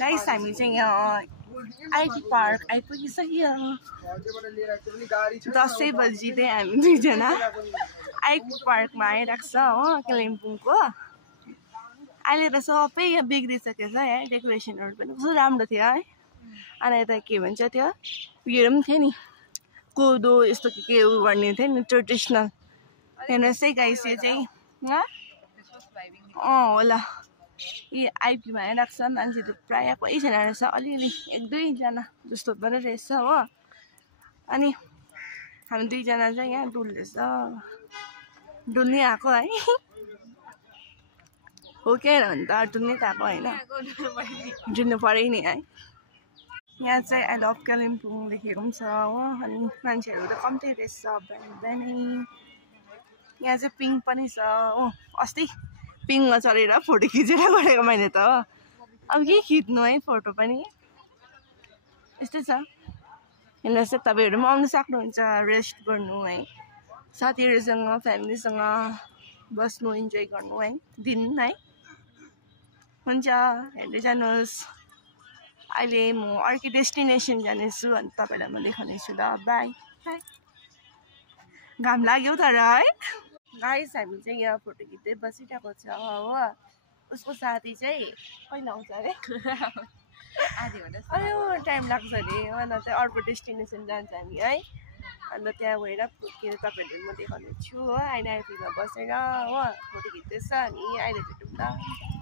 guys हामी चाहिँ यहाँ आइटी पार्क आइपुगिसक्यो 10 बजीदेखि हामी दुईजना आइटी पार्कमा आइरहेको छ हो कालिम्पोङको अहिले त सबै यहाँ बिग्रिसकेछ है डेकोरेसनहरू पनि कस्तो राम्रो थियो है अनि यता के भन्छ त्यो उयोहरू पनि थियो नि कोदो यस्तो के गर्ने थियो नि ट्रेडिसनल हेर्नुहोस् है गाइस यो चाहिँ होला यी आइपीमा आइरहेको छ मान्छेहरू प्रायः कोही छैन रहेछ अलिअलि 1-2 जना जस्तो मात्रै रहेछ हो अनि हामी दुईजना चाहिँ यहाँ डुल्दैछ डुल्नै आएको है हो के अन्त डुल्नै त आएको होइन डुल्नु पऱ्यो नि है यहाँ चाहिँ आई लभ कालिम्पोङ लेखेको पनि छ हो अनि मान्छेहरू त कम्ती रहेछ बिहानै यहाँ चाहिँ पिङ पनि छ हो अस्ति पिङमा चढेर फोटो खिचेर गरेको मैले त हो अब के खिच्नु है फोटो पनि यस्तै छ हेर्नुहोस् है तपाईँहरू पनि आउनु सक्नुहुन्छ रेस्ट गर्नु है साथीहरूसँग फ्यामिलीसँग बस्नु इन्जोय गर्नु है दिन है हुन्छ हेर्दै जानुहोस् अहिले म अर्कै डेस्टिनेसन जानेछु अनि तपाईँलाई म देखाउनेछु ल बाई बाई घाम लाग्यो तर है गाइस हामी चाहिँ यहाँ फोटो खिच्दै बसिरहेको छ हो उसको साथी चाहिँ कहिले आउँछ अरे अरे टाइम लाग्छ अरे अन्त चाहिँ अर्को डेस्टिनेसन जान्छ हामी है अन्त त्यहाँ गएर पुगेर तपाईँहरूले म देखाउने छु हो अहिले आइपीमा बसेर हो फोटो खिच्दैछ अनि अहिले भेटौँ ल